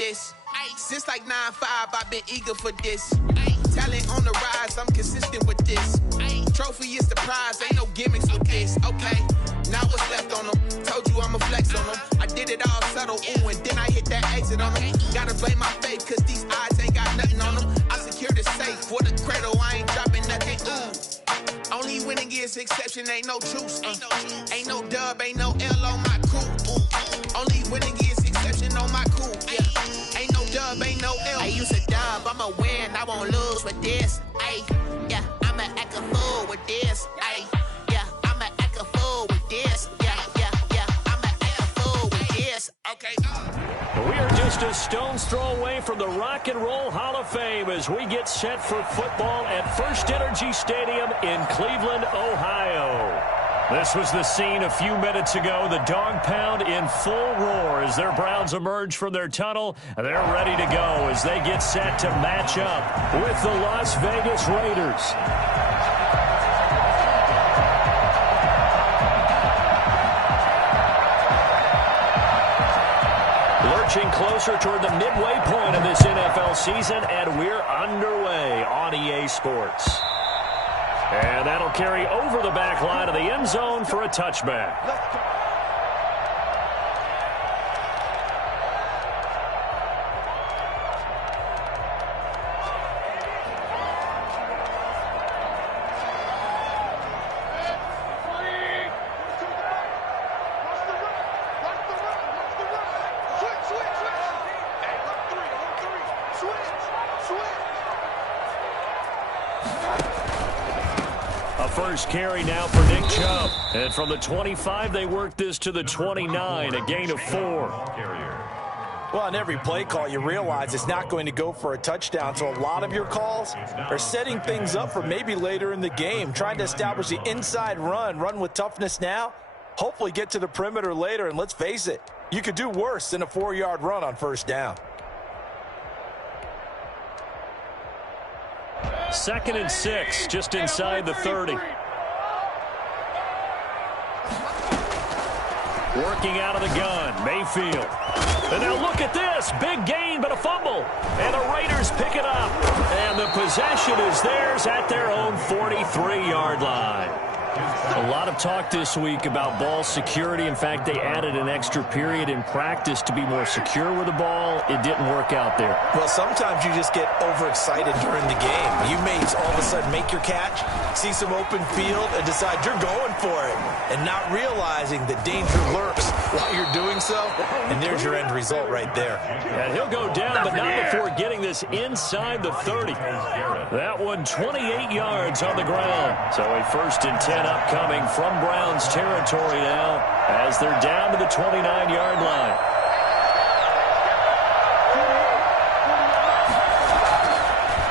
this. Since like 9-5, I've been eager for this. Talent on the rise, I'm consistent with this. Trophy is the prize, ain't no gimmicks with this. Okay, now what's left on them? Told you I'ma flex on them. I did it all subtle, ooh, and then I hit that exit on them. Gotta blame my faith, cause these odds ain't got nothing on them. I secured the safe for the cradle, I ain't dropping nothing, ooh. Only winning is exception, ain't no truce. Ain't no dub, ain't no L on my crew. Ooh. Only winning is exception on my crew. Yeah. Ain't no dub, ain't no L. I use a dub, I'ma win, I won't lose with this. Ay, yeah, I'ma act a fool with this. Ay, yeah, I'ma act a fool with this. Yeah, I'ma act a fool with this. Okay. We are just a stone's throw away from the Rock and Roll Hall of Fame as we get set for football at First Energy Stadium in Cleveland, Ohio. This was the scene a few minutes ago. The dog pound in full roar as their Browns emerge from their tunnel. They're ready to go as they get set to match up with the Las Vegas Raiders. Lurching closer toward the midway point of this NFL season, and we're underway on EA Sports. And that'll carry over the back line of the end zone for a touchback. First carry now for Nick Chubb. And from the 25, they work this to the 29, a gain of 4. Well, on every play call, you realize it's not going to go for a touchdown, so a lot of your calls are setting things up for maybe later in the game, trying to establish the inside run with toughness now, hopefully get to the perimeter later, and let's face it, you could do worse than a 4-yard run on first down. 2nd and 6, just inside the 30. Working out of the gun, Mayfield. And now look at this. Big gain, but a fumble. And the Raiders pick it up. And the possession is theirs at their own 43-yard line. A lot of talk this week about ball security. In fact, they added an extra period in practice to be more secure with the ball. It didn't work out there. Well, sometimes you just get overexcited during the game. You may all of a sudden make your catch, see some open field, and decide you're going for it, and not realizing the danger lurks while you're doing so. And there's your end result right there. And he'll go down, but not before getting this inside the 30. That one 28 yards on the ground. So a 1st and 10 upcoming from Browns territory now as they're down to the 29-yard line.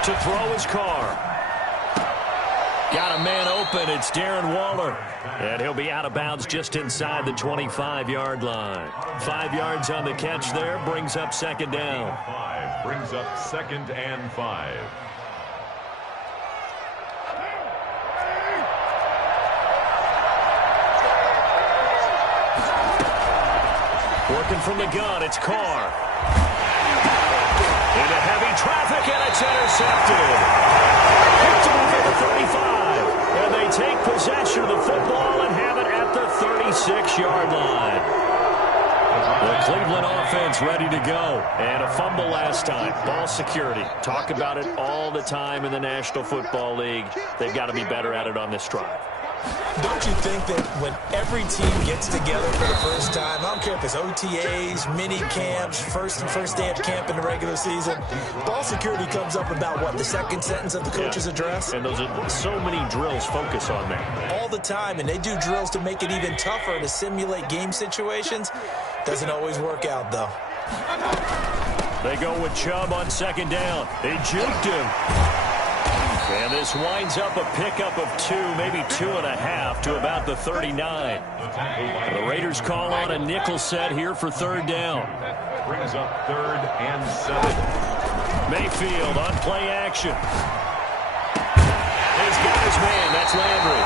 To throw his Carr. Got a man open. It's Darren Waller. And he'll be out of bounds just inside the 25-yard line. 5 yards on the catch there. Brings up 2nd down. Brings up 2nd and 5. Working from the gun, it's Carr. Into heavy traffic, and it's intercepted. Picked off at the 35. And they take possession of the football and have it at the 36-yard line. The Cleveland offense ready to go. And a fumble last time. Ball security. Talk about it all the time in the National Football League. They've got to be better at it on this drive. Don't you think that when every team gets together for the first time, I don't care if it's OTAs, mini camps, first day of camp in the regular season, ball security comes up about, what, the 2nd sentence of the coach's address? And those are so many drills focus on that. All the time, and they do drills to make it even tougher to simulate game situations. Doesn't always work out, though. They go with Chubb on 2nd down. They juked him. And this winds up a pickup of 2, maybe 2.5 to about the 39. The Raiders call on a nickel set here for 3rd down. Brings up 3rd and 7. Mayfield on play action. He's got his man. That's Landry.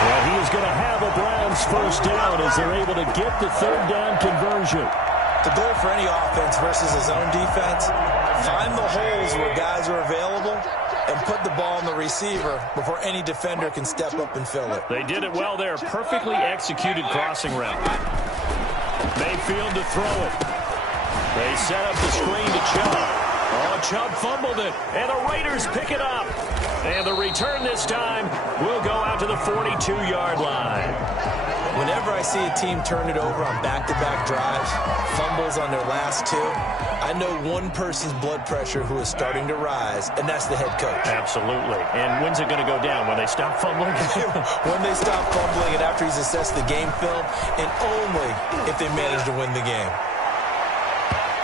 And he is going to have a Browns 1st down as they're able to get the 3rd down conversion. The goal for any offense versus his own defense, find the holes where guys are available and put the ball on the receiver before any defender can step up and fill it. They did it well there. Perfectly executed crossing route. Mayfield to throw it. They set up the screen to Chubb. Oh, Chubb fumbled it, and the Raiders pick it up. And the return this time will go out to the 42-yard line. Whenever I see a team turn it over on back-to-back drives, fumbles on their last two, I know one person's blood pressure who is starting to rise, and that's the head coach. Absolutely. And when's it going to go down? When they stop fumbling? When they stop fumbling and after he's assessed the game film, and only if they manage to win the game.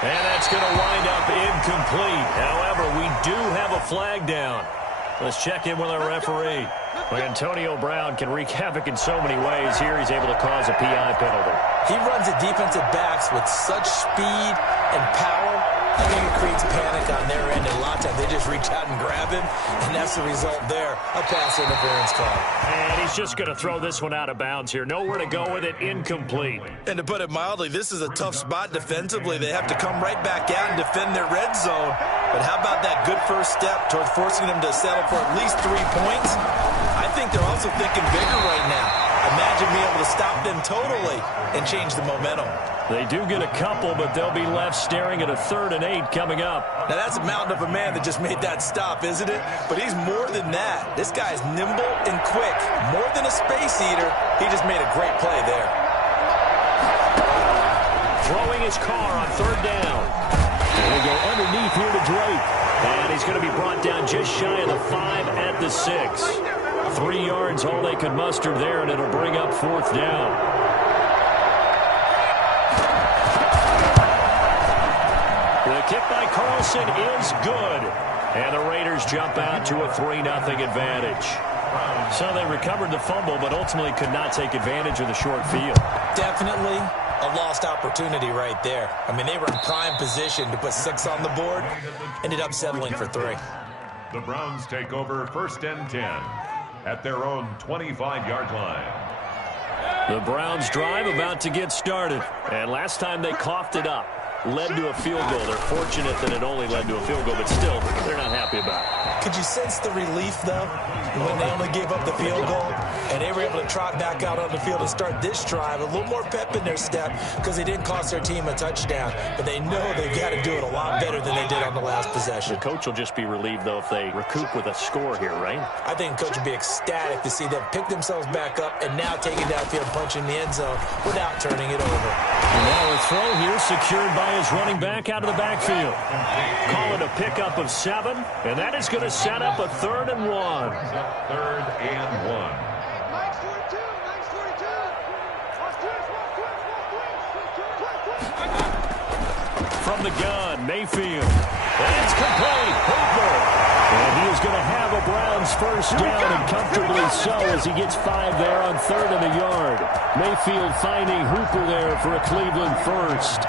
And that's going to wind up incomplete. However, we do have a flag down. Let's check in with our referee. Antonio Brown can wreak havoc in so many ways. Here he's able to cause a PI penalty. He runs at defensive backs with such speed and power. I think it creates panic on their end, and a lot of times they just reach out and grab him, and that's the result there, a pass interference call. And he's just going to throw this one out of bounds here. Nowhere to go with it, incomplete. And to put it mildly, this is a tough spot defensively. They have to come right back out and defend their red zone. But how about that good first step towards forcing them to settle for at least 3 points? I think they're also thinking bigger right now. Imagine being able to stop them totally and change the momentum. They do get a couple, but they'll be left staring at a 3rd and 8 coming up. Now, that's a mountain of a man that just made that stop, isn't it? But he's more than that. This guy's nimble and quick. More than a space eater, he just made a great play there. Throwing his car on 3rd down. And we go underneath here to Drake. And he's going to be brought down just shy of the 5 at the 6. 3 yards, all they could muster there, and it'll bring up 4th down. The kick by Carlson is good. And the Raiders jump out to a 3-0 advantage. So they recovered the fumble, but ultimately could not take advantage of the short field. Definitely a lost opportunity right there. I mean, they were in prime position to put 6 on the board. Ended up settling for 3. The Browns take over 1st and 10 at their own 25-yard line. The Browns drive about to get started. And last time they coughed it up. Led to a field goal. They're fortunate that it only led to a field goal, but still, they're not happy about it. Could you sense the relief, though, when they only gave up the field goal and they were able to trot back out on the field and start this drive? A little more pep in their step because they didn't cost their team a touchdown, but they know they've got to do it a lot better than they did on the last possession. The coach will just be relieved, though, if they recoup with a score here, right? I think the coach would be ecstatic to see them pick themselves back up and now take it downfield, punch in the end zone without turning it over. And now a throw here secured by his running back out of the backfield. Call it a pickup of 7, and that is going to set up a 3rd and 1. 3rd and 1. From the gun, Mayfield. That's complete. Hooper. And he is going to have a Browns first down, and comfortably so as he gets 5 there on 3rd and a yard. Mayfield finding Hooper there for a Cleveland first.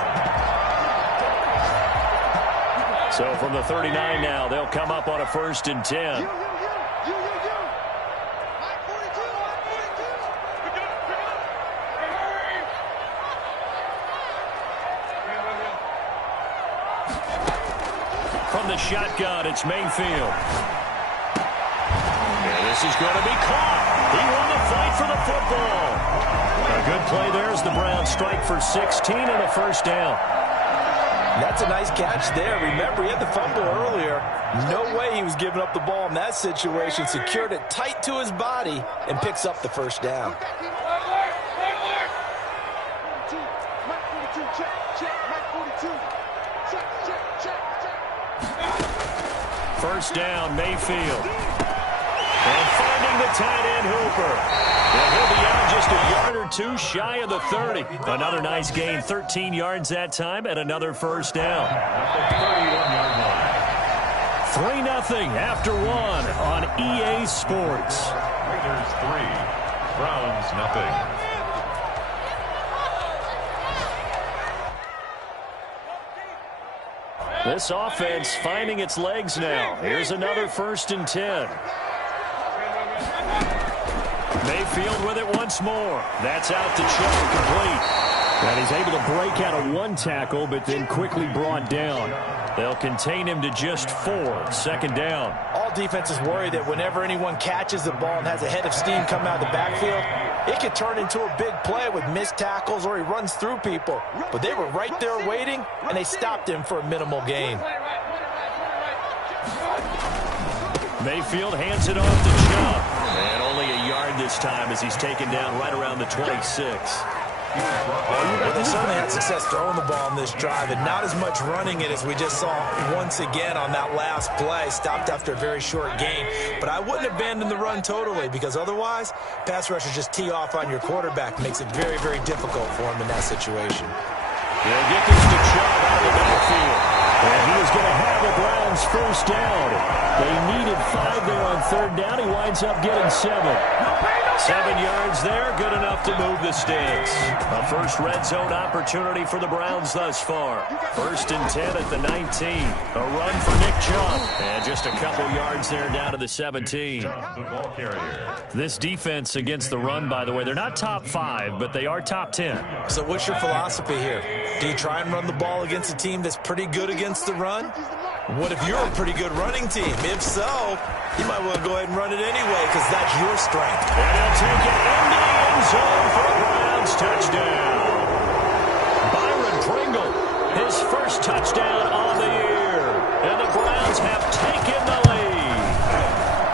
So from the 39 now, they'll come up on a 1st and 10. From the shotgun, it's Mayfield. And this is going to be caught. He won the fight for the football. A good play there as the Browns strike for 16 and a first down. That's a nice catch there. Remember, he had the fumble earlier. No way he was giving up the ball in that situation. Secured it tight to his body and picks up the first down. First down, Mayfield. And finding the tight end, Hooper. And he'll be out just a yard or 2 shy of the 30. Another nice gain, 13 yards that time, and another first down. 3-0 after 1 on EA Sports. Raiders 3, Browns 0. This offense finding its legs now. Here's another 1st and 10. Mayfield with it once more. That's out to Chubb, complete. And he's able to break out of one tackle, but then quickly brought down. They'll contain him to just 4. Second down. All defenses worry that whenever anyone catches the ball and has a head of steam come out of the backfield, it could turn into a big play with missed tackles or he runs through people. But they were right there waiting, and they stopped him for a minimal gain. Mayfield hands it off to Chubb. And only a yard this time as he's taken down right around the 26. Well, they certainly had success throwing the ball on this drive, and not as much running it as we just saw once again on that last play. Stopped after a very short gain. But I wouldn't abandon the run totally, because otherwise, pass rushers just tee off on your quarterback. Makes it very, very difficult for him in that situation. They'll get this to Chubb out of the backfield. And he is going to have the Browns first down. They needed 5 there on third down. He winds up getting 7. 7 yards there, good enough to move the sticks. A first red zone opportunity for the Browns thus far. 1st and 10 at the 19. A run for Nick Chubb. And just a couple yards there down to the 17. This defense against the run, by the way, they're not top 5, but they are top 10. So what's your philosophy here? Do you try and run the ball against a team that's pretty good against the run? What if you're a pretty good running team? If so, you might want to go ahead and run it anyway because that's your strength. And he'll take it into the end zone for a Browns touchdown. Byron Pringle, his first touchdown on the year. And the Browns have taken the lead.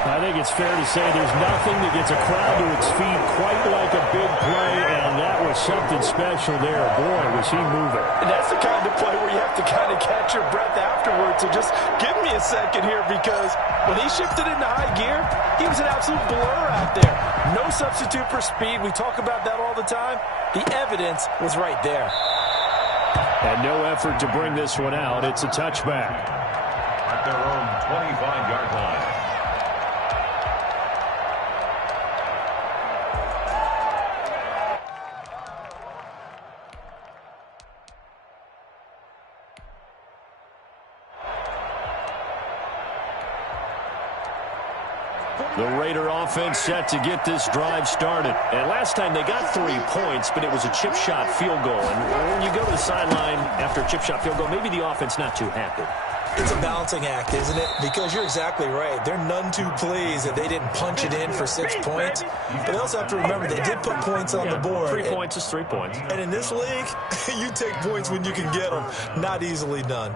I think it's fair to say there's nothing that gets a crowd to its feet quite like a big play, and that was something special there. Boy, was he moving. And that's the kind of play where you have to kind of catch your breath afterwards. So just give me a second here, because when he shifted into high gear, he was an absolute blur out there. No substitute for speed. We talk about that all the time. The evidence was right there. And no effort to bring this one out. It's a touchback. At their own 25-yard line. The Raider offense set to get this drive started. And last time they got 3 points, but it was a chip shot field goal. And when you go to the sideline after a chip shot field goal, maybe the offense not too happy. It's a balancing act, isn't it? Because you're exactly right. They're none too pleased that they didn't punch it in for 6 points. But they also have to remember they did put points on the board. 3 points is 3 points. And in this league, you take points when you can get them. Not easily done.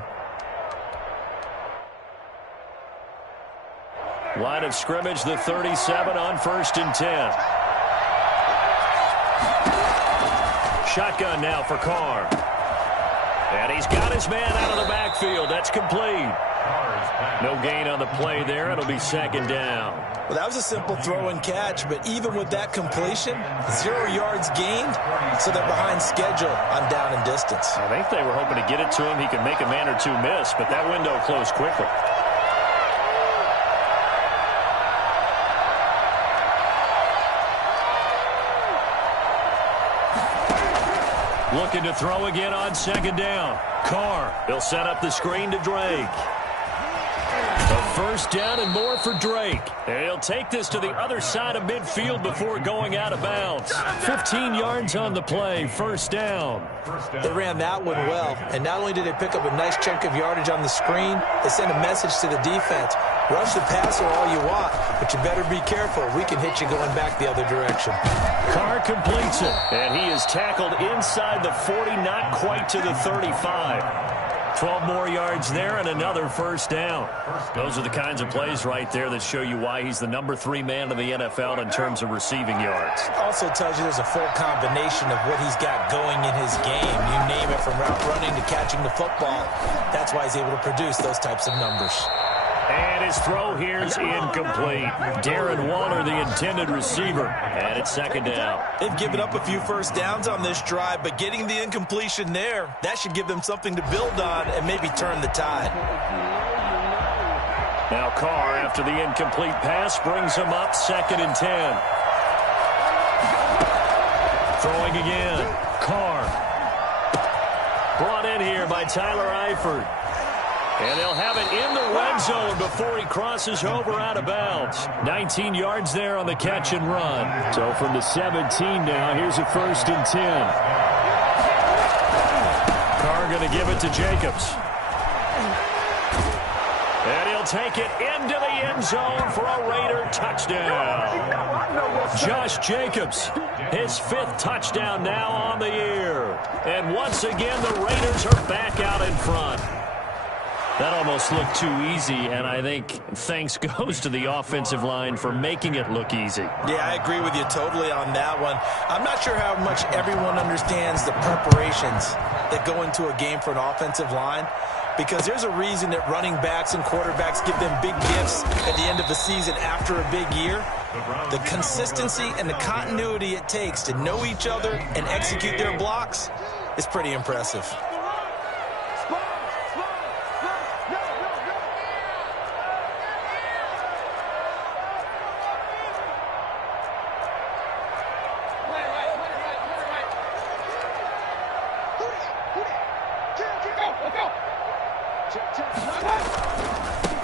Line of scrimmage, the 37 on 1st and 10. Shotgun now for Carr. And he's got his man out of the backfield. That's complete. No gain on the play there. It'll be 2nd down. Well, that was a simple throw and catch, but even with that completion, 0 yards gained, so they're behind schedule on down and distance. I think they were hoping to get it to him. He could make a man or two miss, but that window closed quickly. Looking to throw again on 2nd down. Carr, he'll set up the screen to Drake. A 1st down and more for Drake. And he'll take this to the other side of midfield before going out of bounds. 15 yards on the play, 1st down. They ran that one well, and not only did they pick up a nice chunk of yardage on the screen, they sent a message to the defense. Rush the passer all you want, but you better be careful. We can hit you going back the other direction. Carr completes it, and he is tackled inside the 40, not quite to the 35. 12 more yards there and another 1st down. Those are the kinds of plays right there that show you why he's the number 3 man in the NFL in terms of receiving yards. Also tells you there's a full combination of what he's got going in his game. You name it, from route running to catching the football. That's why he's able to produce those types of numbers. And his throw here is incomplete. Darren Waller, the intended receiver, and it's 2nd down. They've given up a few 1st downs on this drive, but getting the incompletion there, that should give them something to build on and maybe turn the tide. Now Carr, after the incomplete pass, brings him up 2nd and 10. Throwing again. Carr. Brought in here by Tyler Eifert. And they'll have it in the red zone before he crosses over out of bounds. 19 yards there on the catch and run. So from the 17 now, here's a 1st and 10. going to give it to Jacobs. And he'll take it into the end zone for a Raider touchdown. Josh Jacobs, his 5th touchdown now on the year. And once again, the Raiders are back out in front. That almost looked too easy, and I think thanks goes to the offensive line for making it look easy. Yeah, I agree with you totally on that one. I'm not sure how much everyone understands the preparations that go into a game for an offensive line, because there's a reason that running backs and quarterbacks give them big gifts at the end of the season after a big year. The consistency and the continuity it takes to know each other and execute their blocks is pretty impressive.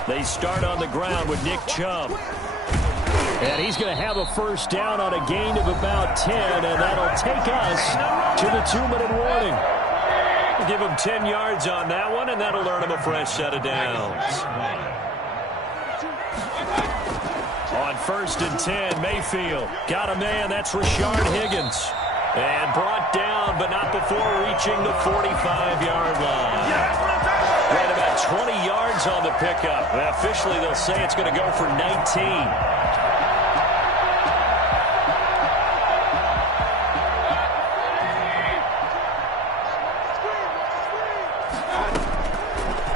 They start on the ground with Nick Chubb. And he's going to have a first down on a gain of about 10, and that'll take us to the 2-minute warning. We'll give him 10 yards on that one, and that'll earn him a fresh set of downs. On 1st and 10, Mayfield got a man. That's Rashard Higgins. And brought down, but not before reaching the 45-yard line. Right about 20 yards on the pickup. And officially, they'll say it's going to go for 19.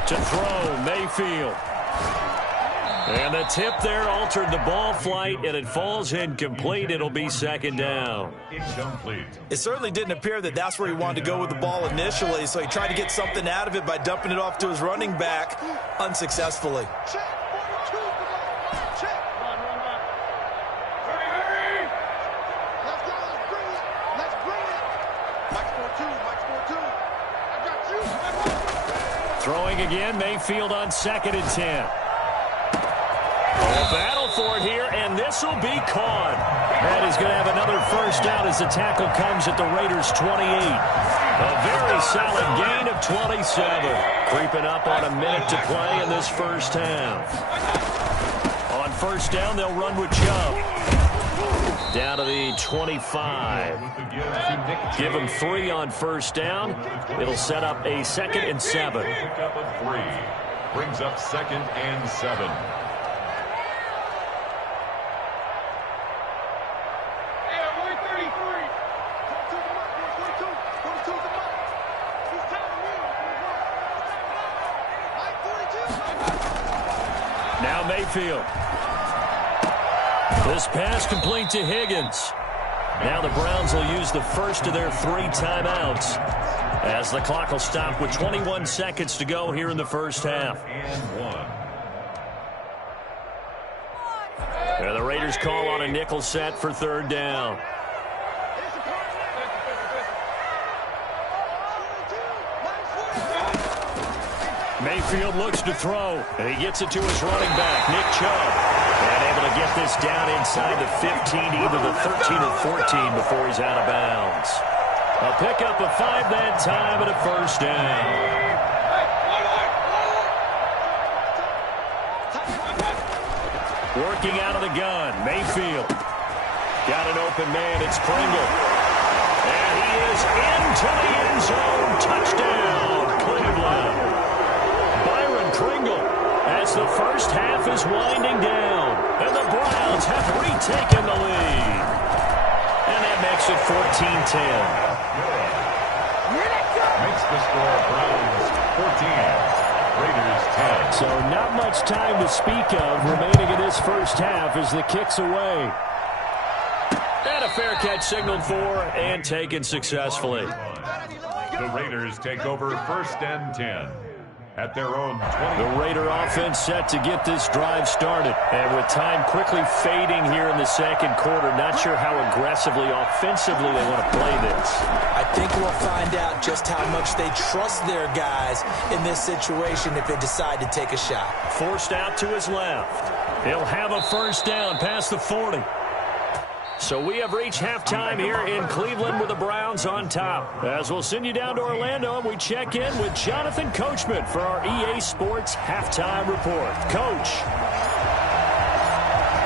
To throw, Mayfield. And the tip there altered the ball flight, and it falls incomplete. It'll be 2nd down. Incomplete. It certainly didn't appear that that's where he wanted to go with the ball initially, so he tried to get something out of it by dumping it off to his running back unsuccessfully. Throwing again, Mayfield on 2nd and 10. A battle for it here, and this will be caught. And he's going to have another first down as the tackle comes at the Raiders' 28. A very solid gain of 27. Creeping up on a minute to play in this first half. On first down, they'll run with Chubb. Down to the 25. Give him 3 on first down. It'll set up a 2nd and 7. Pickup of 3. Brings up 2nd and 7. Now Mayfield. This pass complete to Higgins. Now the Browns will use the first of their 3 timeouts as the clock will stop with 21 seconds to go here in the first half. And the Raiders call on a nickel set for 3rd down. Mayfield looks to throw, and he gets it to his running back, Nick Chubb. And able to get this down inside the 15, either the 13 or 14 before he's out of bounds. A pickup of 5 that time and a first down. Working out of the gun, Mayfield. Got an open man, it's Pringle. And he is into the end zone. Touchdown, Cleveland. Pringle as the first half is winding down, and the Browns have retaken the lead. And that makes it 14-10. Makes the score Browns 14, Raiders 10. So not much time to speak of remaining in this first half as the kick's away. And a fair catch signaled for and taken successfully. The Raiders take over 1st and 10. At their own 20. The Raider offense set to get this drive started. And with time quickly fading here in the 2nd quarter, not sure how aggressively, offensively they want to play this. I think we'll find out just how much they trust their guys in this situation if they decide to take a shot. Forced out to his left. He'll have a first down past the 40. So we have reached halftime here in Cleveland with the Browns on top. As we'll send you down to Orlando, and we check in with Jonathan Coachman for our EA Sports Halftime Report. Coach.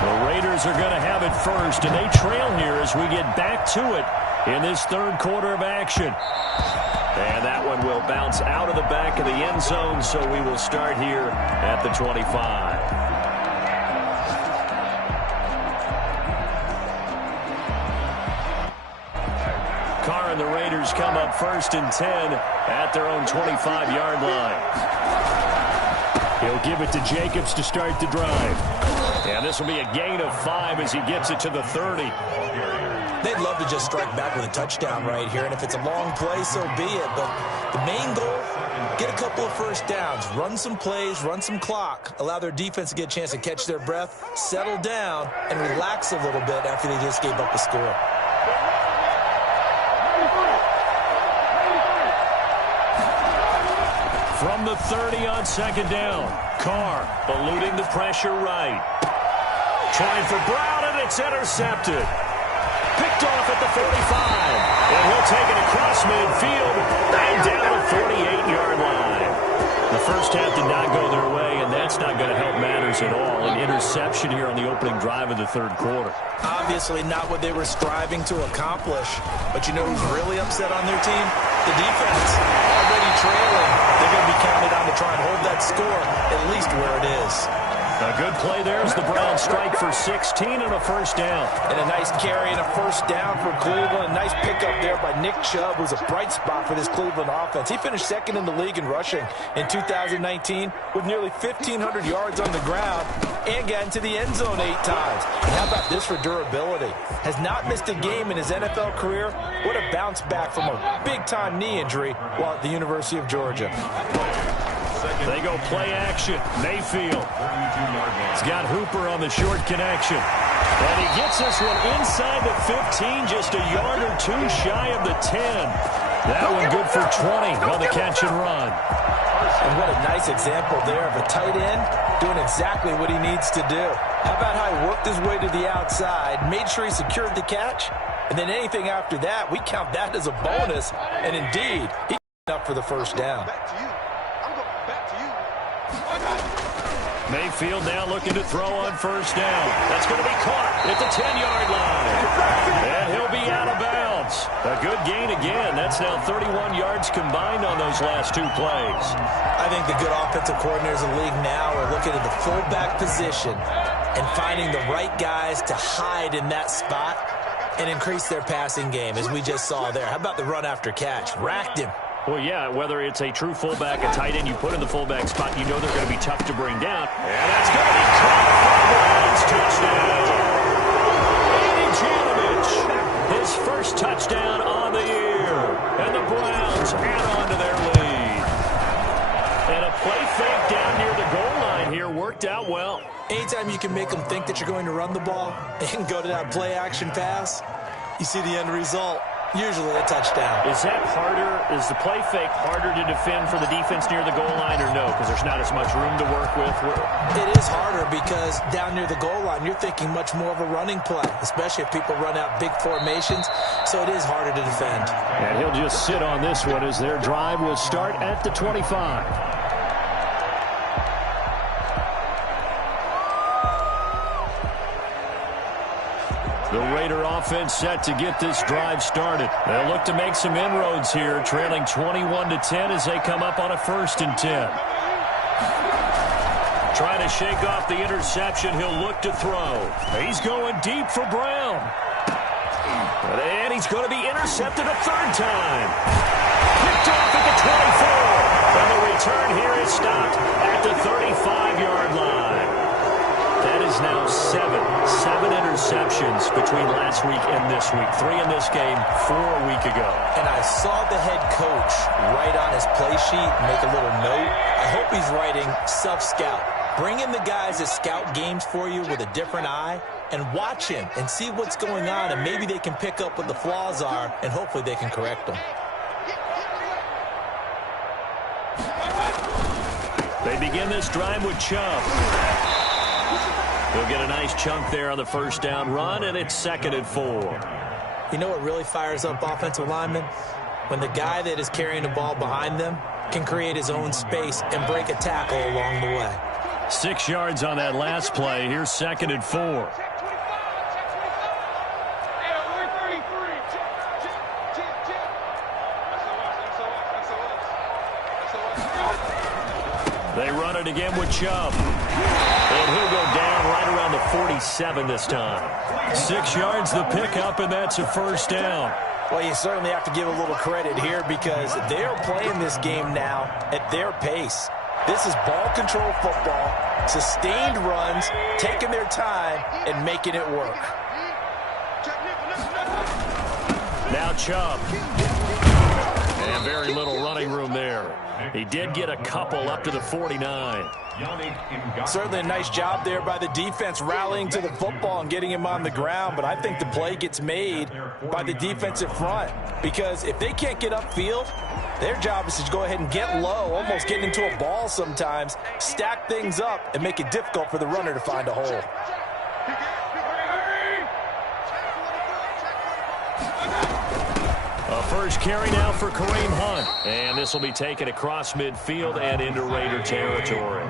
The Raiders are going to have it first, and they trail here as we get back to it in this third quarter of action. And that one will bounce out of the back of the end zone, so we will start here at the 25. Carr and the Raiders come up first and 10 at their own 25-yard line. He'll give it to Jacobs to start the drive. And this will be a gain of 5 as he gets it to the 30. They'd love to just strike back with a touchdown right here, and if it's a long play, so be it. But the main goal, get a couple of first downs, run some plays, run some clock, allow their defense to get a chance to catch their breath, settle down, and relax a little bit after they just gave up a score. From the 30 on second down, Carr eluding the pressure right. Trying for Brown, and it's intercepted. Picked off at the 45. And he'll take it across midfield and down the 48-yard line. The first half did not go their way, and that's not going to help matters at all. An interception here on the opening drive of the third quarter. Obviously not what they were striving to accomplish. But you know who's really upset on their team? The defense. Already trailing. They're going to be counted on to try and hold that score, at least where it is. A good play there as the Browns strike for 16 and a first down. And a nice carry and a first down for Cleveland. A nice pickup there by Nick Chubb, who's a bright spot for this Cleveland offense. He finished second in the league in rushing in 2019 with nearly 1,500 yards on the ground and got into the end zone 8 times. And how about this for durability? Has not missed a game in his NFL career. What a bounce back from a big-time knee injury while at the University of Georgia. They go play action. Mayfield. He's got Hooper on the short connection. And he gets this one inside the 15, just a yard or two shy of the 10. That one good for 20 on the catch and run. And what a nice example there of a tight end doing exactly what he needs to do. How about how he worked his way to the outside, made sure he secured the catch, and then anything after that, we count that as a bonus. And indeed, he up for the first down. Mayfield now looking to throw on first down. That's going to be caught at the 10-yard line. And he'll be out of bounds. A good gain again. That's now 31 yards combined on those last 2 plays. I think the good offensive coordinators in the league now are looking at the fullback position and finding the right guys to hide in that spot and increase their passing game, as we just saw there. How about the run after catch? Racked him. Well, yeah, whether it's a true fullback, a tight end you put in the fullback spot, you know they're going to be tough to bring down. And that's going to be caught for Browns touchdown. Amy Janovich, his first touchdown on the year. And the Browns add on to their lead. And a play fake down near the goal line here worked out well. Anytime you can make them think that you're going to run the ball and go to that play action pass, you see the end result. Usually a touchdown. Is that harder? Is the play fake harder to defend for the defense near the goal line or no? Because there's not as much room to work with. It is harder because down near the goal line, you're thinking much more of a running play, especially if people run out big formations. So it is harder to defend. And he'll just sit on this one as their drive will start at the 25. The Raider offense set to get this drive started. They'll look to make some inroads here, trailing 21-10 as they come up on a first and 10. Trying to shake off the interception, he'll look to throw. He's going deep for Brown. And he's going to be intercepted a third time. Picked off at the 24. And the return here is stopped at the 35-yard line. That is now 7 interceptions between last week and this week. 3 in this game, 4 a week ago. And I saw the head coach write on his play sheet, make a little note. I hope he's writing self-scout. Bring in the guys that scout games for you with a different eye and watch him and see what's going on, and maybe they can pick up what the flaws are, and hopefully they can correct them. They begin this drive with Chubb. He'll get a nice chunk there on the first down run, and it's 2nd and 4. You know what really fires up offensive linemen? When the guy that is carrying the ball behind them can create his own space and break a tackle along the way. 6 yards on that last play. Here's 2nd and 4. They run it again with Chubb. And he'll go down right around the 47 this time. 6 yards the pickup, and that's a first down. Well, you certainly have to give a little credit here because they're playing this game now at their pace. This is ball control football, sustained runs, taking their time, and making it work. Now Chubb. And very little running room there. He did get a couple up to the 49. Certainly a nice job there by the defense rallying to the football and getting him on the ground, but I think the play gets made by the defensive front because if they can't get upfield, their job is to go ahead and get low, almost get into a ball sometimes, stack things up, and make it difficult for the runner to find a hole. A first carry now for Kareem Hunt. And this will be taken across midfield and into Raider territory.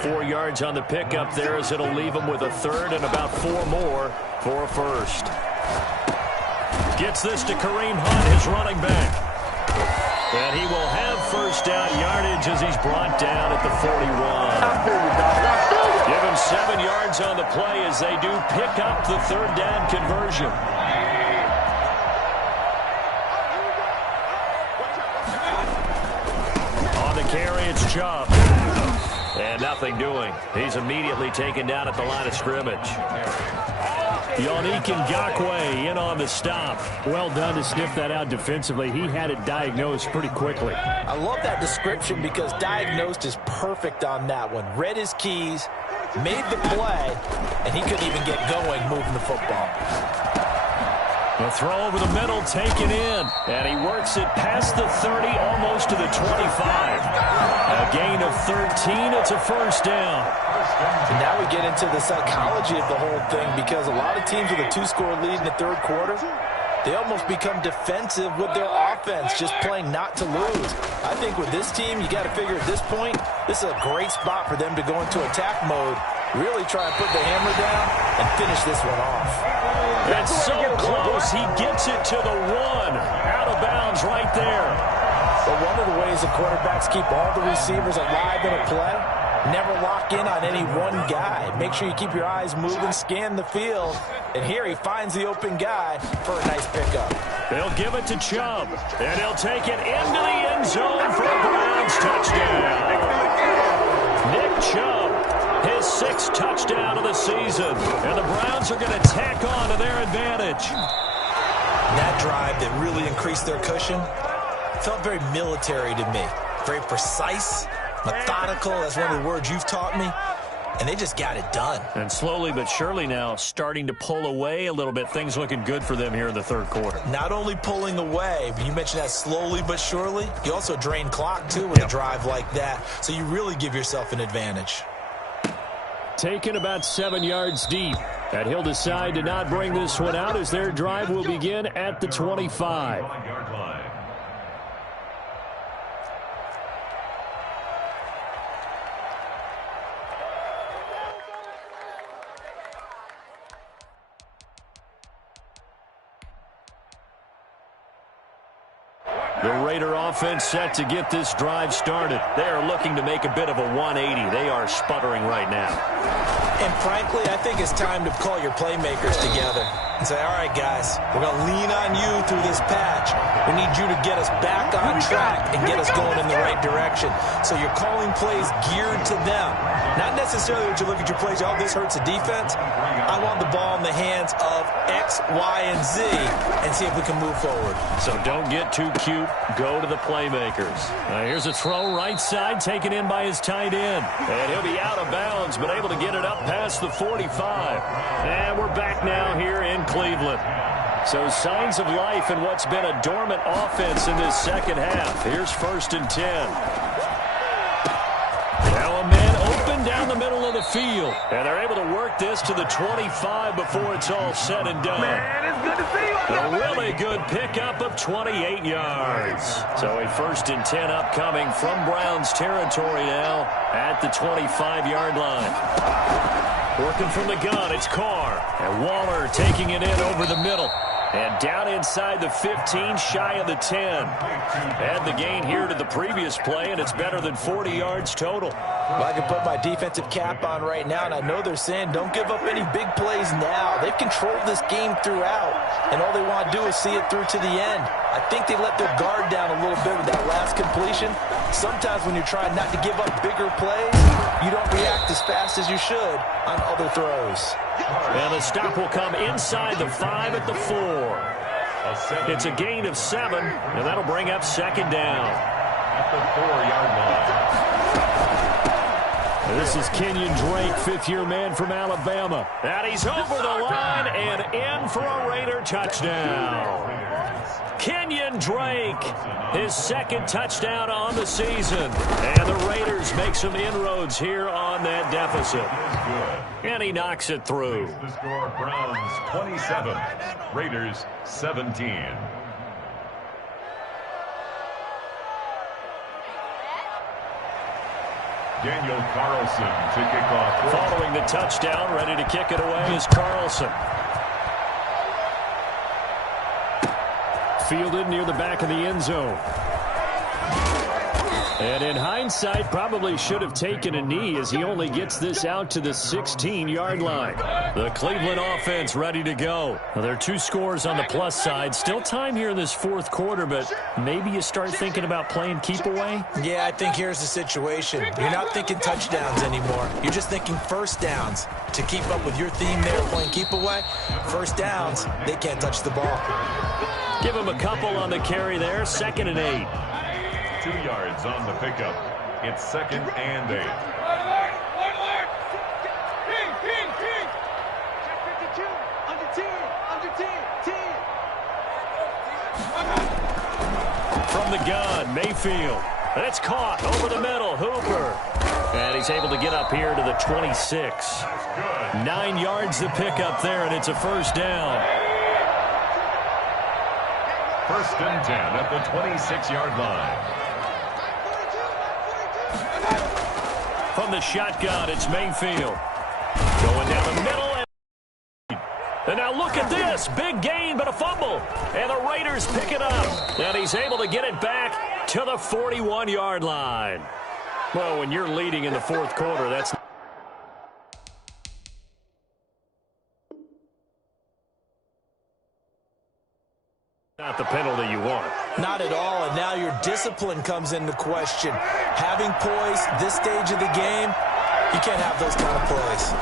4 yards on the pickup there as it'll leave him with a third and about 4 more for a first. Gets this to Kareem Hunt, his running back. And he will have first down yardage as he's brought down at the 41. Give him 7 yards on the play as they do pick up the third down conversion. On the carry, it's Chubb. And nothing doing. He's immediately taken down at the line of scrimmage. Yannick Ngakoue in on the stop. Well done to sniff that out defensively. He had it diagnosed pretty quickly. I love that description because diagnosed is perfect on that one. Read his keys, made the play, and he couldn't even get going moving the football. The throw over the middle, taken in. And he works it past the 30, almost to the 25. A gain of 13, it's a first down. And now we get into the psychology of the whole thing because a lot of teams with a 2-score lead in the third quarter, they almost become defensive with their offense, just playing not to lose. I think with this team, you got to figure at this point, this is a great spot for them to go into attack mode, really try and put the hammer down and finish this one off. That's so close. He gets it to the 1. Out of bounds right there. But one of the ways the quarterbacks keep all the receivers alive in a play, never lock in on any one guy. Make sure you keep your eyes moving, scan the field. And here he finds the open guy for a nice pickup. They'll give it to Chubb. And he'll take it into the end zone for a Browns touchdown. Nick Chubb, his 6th touchdown of the season. And the Browns are going to tack on to their advantage. That drive that really increased their cushion felt very military to me. Very precise, methodical. That's one of the words you've taught me. And they just got it done. And slowly but surely now starting to pull away a little bit. Things looking good for them here in the third quarter. Not only pulling away, but you mentioned that slowly but surely. You also drain clock, too, with a drive like that. So you really give yourself an advantage. Taken about 7 yards deep. And he'll decide to not bring this one out as their drive will begin at the 25. The Raider offense set to get this drive started. They are looking to make a bit of a 180. They are sputtering right now. And frankly, I think it's time to call your playmakers together and say, all right, guys, we're going to lean on you through this patch. We need you to get us back on track and get us going in the right direction. So you're calling plays geared to them. Not necessarily that you look at your plays, oh, this hurts the defense. I want the ball in the hands of X, Y, and Z and see if we can move forward. So don't get too cute. Go to the playmakers. Here's a throw right side taken in by his tight end. And he'll be out of bounds, but able to get it up past the 45. And we're back now here in Cleveland. So signs of life in what's been a dormant offense in this second half. Here's 1st and 10. Now a man open down the middle of the field. And they're able to work this to the 25 before it's all said and done. Man, it's good to see you. A really good pickup of 28 yards. So a 1st and 10 upcoming from Browns territory now at the 25-yard line. Working from the gun, it's Carr. And Waller taking it in over the middle. And down inside the 15, shy of the 10. Add the gain here to the previous play, and it's better than 40 yards total. Well, I can put my defensive cap on right now, and I know they're saying don't give up any big plays now. They've controlled this game throughout, and all they want to do is see it through to the end. I think they let their guard down a little bit with that last completion. Sometimes when you're trying not to give up bigger plays, you don't react as fast as you should on other throws. And the stop will come inside the 5 at the 4. It's a gain of 7, and that'll bring up 2nd down. At the 4-yard line. This is Kenyon Drake, 5th-year man from Alabama. And he's over the line and in for a Raider touchdown. Kenyon Drake, his 2nd touchdown on the season. And the Raiders make some inroads here on that deficit. And he knocks it through. The score, Browns 27, Raiders 17. Daniel Carlson to kick off. Following the touchdown, ready to kick it away is Carlson. Fielded near the back of the end zone. And in hindsight, probably should have taken a knee as he only gets this out to the 16-yard line. The Cleveland offense ready to go. Well, there are 2 scores on the plus side. Still time here in this 4th quarter, but maybe you start thinking about playing keep away? Yeah, I think here's the situation. You're not thinking touchdowns anymore. You're just thinking first downs. To keep up with your theme there, playing keep away, first downs, they can't touch the ball. Give him a couple on the carry there, 2nd and 8. 2 yards on the pickup. It's 2nd and 8. From the gun, Mayfield. That's caught over the middle, Hooper. And he's able to get up here to the 26. 9 yards the pickup there, and it's a 1st down. 1st and 10 at the 26-yard line. From the shotgun, it's Mayfield. Going down the middle. And now look at this. Big gain, but a fumble. And the Raiders pick it up. And he's able to get it back to the 41-yard line. Well, when you're leading in the 4th quarter, that's not the penalty you want. Not at all, and now your discipline comes into question. Having poise this stage of the game, you can't have those kind of plays.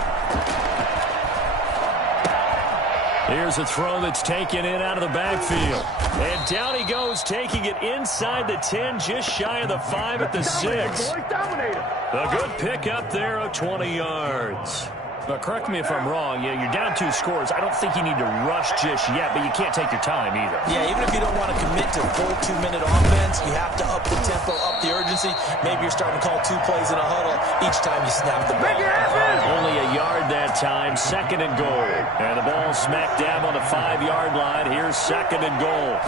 Here's a throw that's taken in out of the backfield. And down he goes, taking it inside the 10, just shy of the 5 at the 6. A good pickup there of 20 yards. But correct me if I'm wrong, you're down 2 scores. I don't think you need to rush just yet, but you can't take your time either. Yeah, even if you don't want to commit to full 2-minute offense, you have to up the tempo, up the urgency. Maybe you're starting to call 2 plays in a huddle each time you snap the ball. Only a yard that time, 2nd and goal. And the ball smack dab on the 5-yard line. Here's 2nd and goal.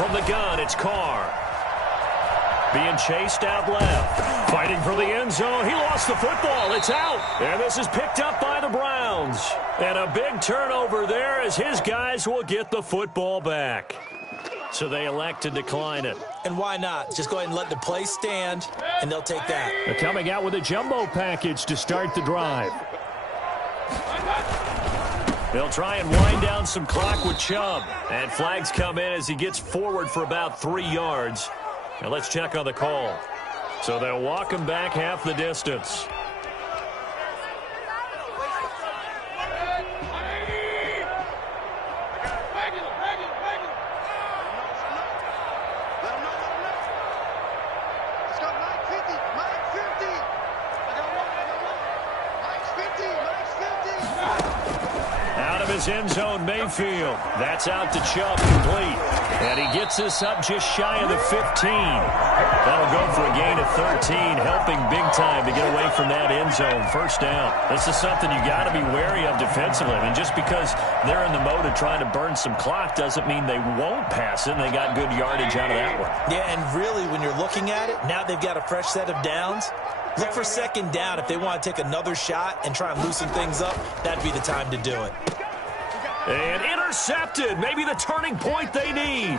From the gun, it's Carr. Being chased out left. Fighting for the end zone. He lost the football. It's out. And this is picked up by the Browns. And a big turnover there as his guys will get the football back. So they elect to decline it. And why not? Just go ahead and let the play stand, and they'll take that. They're coming out with a jumbo package to start the drive. They'll try and wind down some clock with Chubb. And flags come in as he gets forward for about 3 yards. Now let's check on the call. So they'll walk him back half the distance. Out of his end zone, Mayfield. That's out to Chubb, complete. And he gets this up just shy of the 15. That'll go for a gain of 13, helping big time to get away from that end zone. First down. This is something you got to be wary of defensively. I mean, just because they're in the mode of trying to burn some clock doesn't mean they won't pass it. And they got good yardage out of that one. Yeah, and really, when you're looking at it, now they've got a fresh set of downs. Look for second down. If they want to take another shot and try and loosen things up, that'd be the time to do it. And intercepted. Maybe the turning point they need.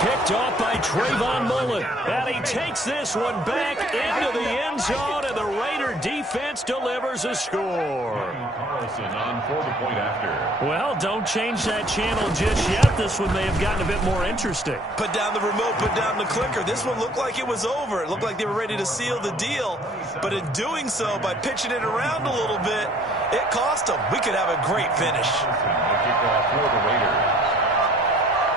Picked off by Trayvon Mullen. And he takes this one back into the end zone, and the Raider defense delivers a score. Carlson on for the point after. Well, don't change that channel just yet. This one may have gotten a bit more interesting. Put down the remote, put down the clicker. This one looked like it was over. It looked like they were ready to seal the deal. But in doing so, by pitching it around a little bit, it cost them. We could have a great finish. For the Raiders.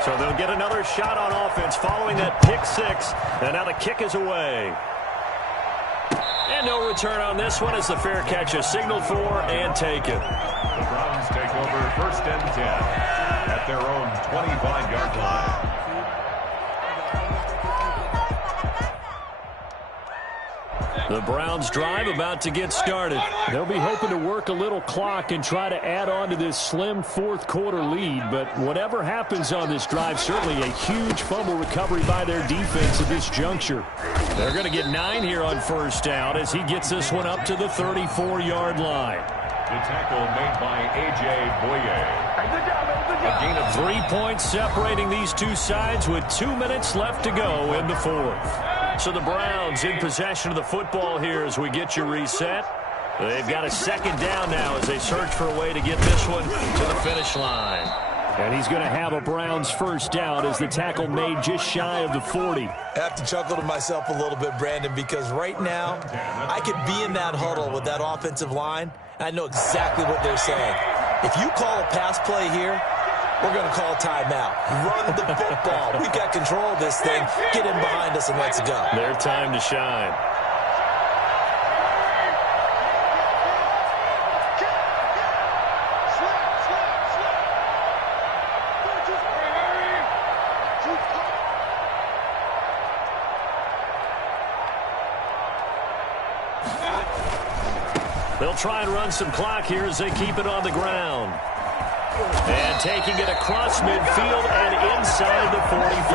So they'll get another shot on offense following that pick six. And now the kick is away. And no return on this one as the fair catch is signaled for and taken. The Browns take over first and 10 at their own 25-yard line. The Browns drive about to get started. They'll be hoping to work a little clock and try to add on to this slim fourth quarter lead. But whatever happens on this drive, certainly a huge fumble recovery by their defense at this juncture. They're going to get 9 here on first down as he gets this one up to the 34-yard line. The tackle made by A.J. Boye. A gain of 3 points separating these two sides with 2 minutes left to go in the fourth. So the Browns in possession of the football here as we get you reset. They've got a second down now as they search for a way to get this one to the finish line. And he's going to have a Browns first down as the tackle made just shy of the 40. I have to chuckle to myself a little bit, Brandon, because right now I could be in that huddle with that offensive line, and I know exactly what they're saying. If you call a pass play here, we're going to call timeout. Run the football. We've got control of this thing. Get in behind us and let's go. Their time to shine. They'll try and run some clock here as they keep it on the ground. And taking it across midfield and inside the 45.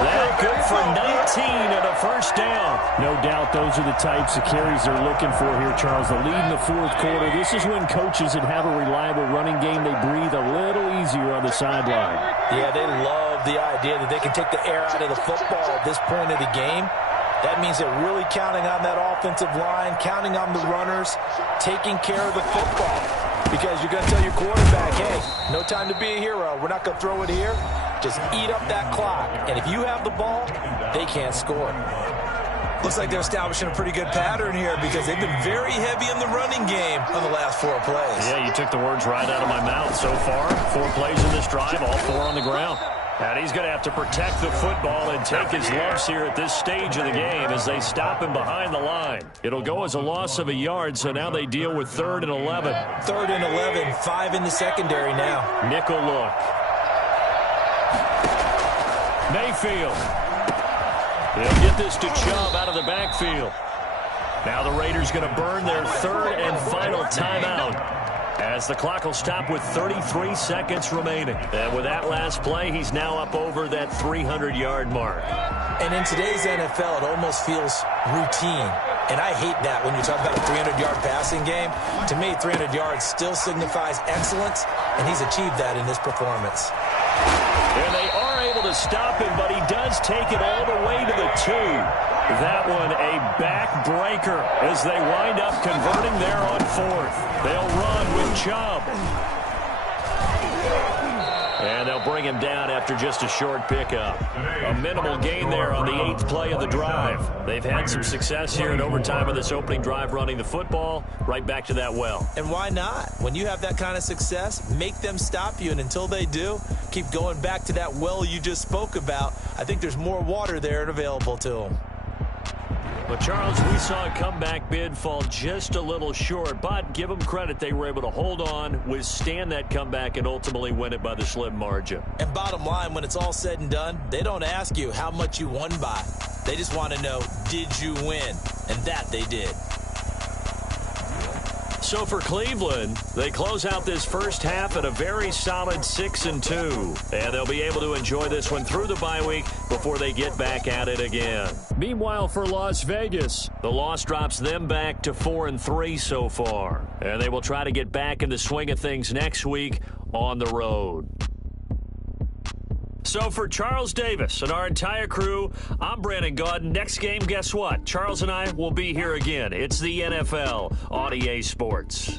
That good for 19 and a first down. No doubt those are the types of carries they're looking for here, Charles. The lead in the fourth quarter. This is when coaches that have a reliable running game, they breathe a little easier on the sideline. Yeah, they love the idea that they can take the air out of the football at this point of the game. That means they're really counting on that offensive line, counting on the runners, taking care of the football. Because you're going to tell your quarterback, hey, no time to be a hero. We're not going to throw it here. Just eat up that clock. And if you have the ball, they can't score. Looks like they're establishing a pretty good pattern here because they've been very heavy in the running game on the last 4 plays. Yeah, you took the words right out of my mouth. So far, 4 plays in this drive, all 4 on the ground. And he's going to have to protect the football and take his lumps here at this stage of the game as they stop him behind the line. It'll go as a loss of a yard, so now they deal with 3rd and 11. 3rd and 11, 5 in the secondary now. Nickel look. Mayfield. He'll get this to Chubb out of the backfield. Now the Raiders going to burn their 3rd and final timeout, as the clock will stop with 33 seconds remaining. And with that last play, he's now up over that 300-yard mark. And in today's NFL, it almost feels routine. And I hate that when you talk about a 300-yard passing game. To me, 300 yards still signifies excellence, and he's achieved that in this performance. And they are able to stop him, but he does take it all the way to the 2. That one a backbreaker as they wind up converting there on 4th. They'll run with Chubb. And they'll bring him down after just a short pickup. A minimal gain there on the 8th play of the drive. They've had some success here in overtime of this opening drive running the football. Right back to that well. And why not? When you have that kind of success, make them stop you. And until they do, keep going back to that well you just spoke about. I think there's more water there and available to them. Well, Charles, we saw a comeback bid fall just a little short, but give them credit. They were able to hold on, withstand that comeback, and ultimately win it by the slim margin. And bottom line, when it's all said and done, they don't ask you how much you won by. They just want to know, did you win? And that they did. So for Cleveland, they close out this first half at a very solid 6-2. And they'll be able to enjoy this one through the bye week before they get back at it again. Meanwhile, for Las Vegas, the loss drops them back to 4-3 so far. And they will try to get back in the swing of things next week on the road. So for Charles Davis and our entire crew, I'm Brandon Gaudin. Next game, guess what? Charles and I will be here again. It's the NFL on EA Sports.